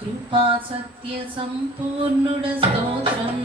కృపా సత్య సంపూర్ణుడ స్తోత్రం.